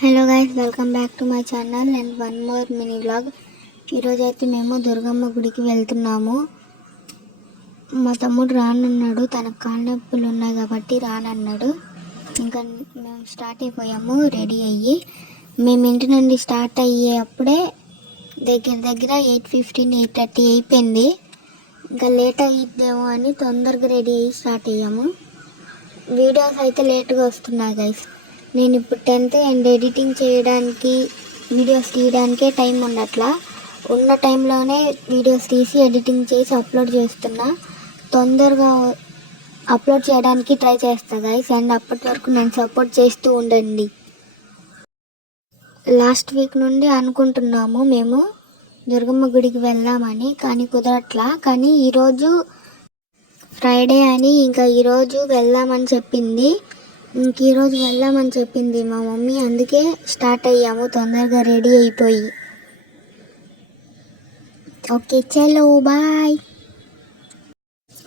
Hello guys, welcome back to my channel and one more mini vlog. ఈరోజు అయితే మేము దుర్గమ్మ గుడికి వెళ్తున్నాము. మా తమ్ముడు రానన్నాడు, తనకు కాళ్ళ నొప్పులు ఉన్నాయి కాబట్టి రానన్నాడు. ఇంకా మేము స్టార్ట్ అయిపోయాము రెడీ అయ్యి. మేము ఇంటి నుండి స్టార్ట్ అయ్యేప్పుడే దగ్గర 8:15 8:30 అయిపోయింది. ఇంకా లేట్ అయ్యిద్దేమో అని తొందరగా రెడీ అయ్యి స్టార్ట్ అయ్యాము. వీడియోస్ అయితే లేట్గా వస్తున్నాయి గైస్. నేను ఇప్పుడు 10th అండ్ ఎడిటింగ్ చేయడానికి వీడియోస్ తీయడానికే టైం ఉండట్లా. ఉన్న టైంలోనే వీడియోస్ తీసి ఎడిటింగ్ చేసి అప్లోడ్ చేస్తున్నా. తొందరగా అప్లోడ్ చేయడానికి ట్రై చేస్తా గైస్. అండ్ అప్పటి వరకు నేను సపోర్ట్ చేస్తూ ఉండండి. లాస్ట్ వీక్ నుండి అనుకుంటున్నాము మేము దుర్గమ్మ గుడికి వెళ్దామని, కానీ కుదరట్లా. కానీ ఈరోజు ఫ్రైడే అని ఇంకా ఈరోజు వెళ్దామని చెప్పింది. ఈరోజు వెళ్దామని చెప్పింది మా మమ్మీ. అందుకే స్టార్ట్ అయ్యాము తొందరగా రెడీ అయిపోయి. ఓకే చలో బాయ్.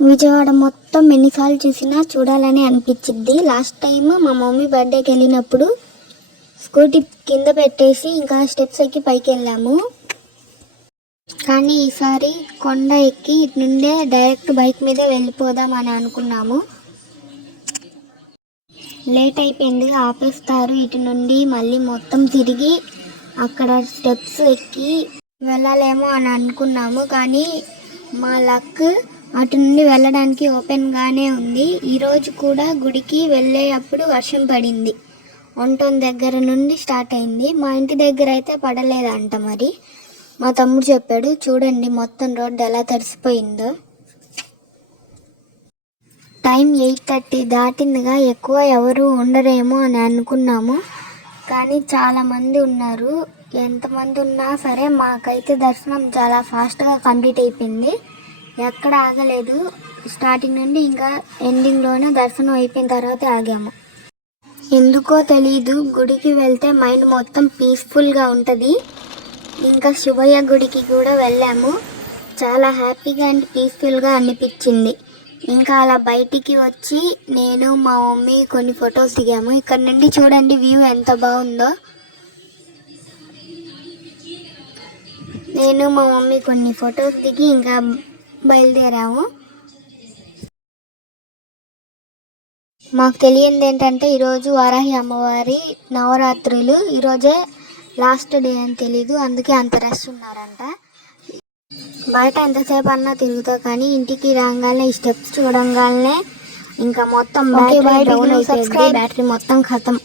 విజయవాడ మొత్తం ఎన్నిసార్లు చూసినా చూడాలని అనిపించింది. లాస్ట్ టైం మా మమ్మీ బర్త్డేకి వెళ్ళినప్పుడు స్కూటీ కింద పెట్టేసి ఇంకా స్టెప్స్ ఎక్కి పైకి వెళ్ళాము. కానీ ఈసారి కొండ ఎక్కి ఇటు నుండే డైరెక్ట్ బైక్ మీదే వెళ్ళిపోదాం అని అనుకున్నాము. లేట్ అయిపోయింది, ఆపేస్తారు. ఇటు నుండి మళ్ళీ మొత్తం తిరిగి అక్కడ స్టెప్స్ ఎక్కి వెళ్ళాలేమో అని అనుకున్నాము. కానీ మా లక్ అటు నుండి వెళ్ళడానికి ఓపెన్గానే ఉంది. ఈరోజు కూడా గుడికి వెళ్ళేటప్పుడు వర్షం పడింది. 1 దగ్గర నుండి స్టార్ట్ అయింది. మా ఇంటి దగ్గర అయితే పడలేదంట. మరి మా తమ్ముడు చెప్పాడు. చూడండి మొత్తం రోడ్డు ఎలా తడిసిపోయిందో. టైం 8:30 దాటిందిగా. ఎక్కువ ఎవరు ఉండరేమో అని అనుకున్నాము, కానీ చాలామంది ఉన్నారు. ఎంతమంది ఉన్నా సరే మాకైతే దర్శనం చాలా ఫాస్ట్గా కంప్లీట్ అయిపోయింది. ఎక్కడ ఆగలేదు. స్టార్టింగ్ నుండి ఇంకా ఎండింగ్లోనే దర్శనం అయిపోయిన తర్వాత ఆగాము. ఎందుకో తెలీదు, గుడికి వెళ్తే మైండ్ మొత్తం పీస్ఫుల్గా ఉంటుంది. ఇంకా శివయ్య గుడికి కూడా వెళ్ళాము. చాలా హ్యాపీగా అండ్ పీస్ఫుల్గా అనిపించింది. ఇంకా అలా బయటికి వచ్చి నేను మా మమ్మీ కొన్ని ఫొటోస్ దిగాము. ఇక్కడ నుండి చూడండి వ్యూ ఎంత బాగుందో. నేను మా మమ్మీ కొన్ని ఫొటోస్ దిగి ఇంకా బయలుదేరాము. మాకు తెలియంది ఏంటంటే ఈరోజు వారాహి అమ్మవారి నవరాత్రులు. ఈరోజే లాస్ట్ డే అని తెలీదు, అందుకే అంత రష్ ఉన్నారంట. బయట ఎంతసేపు అన్నా తిరుగుతా, కానీ ఇంటికి రాగానే ఈ స్టెప్స్ చూడంగానే ఇంకా మొత్తం బ్యాటరీ మొత్తం ఖతం.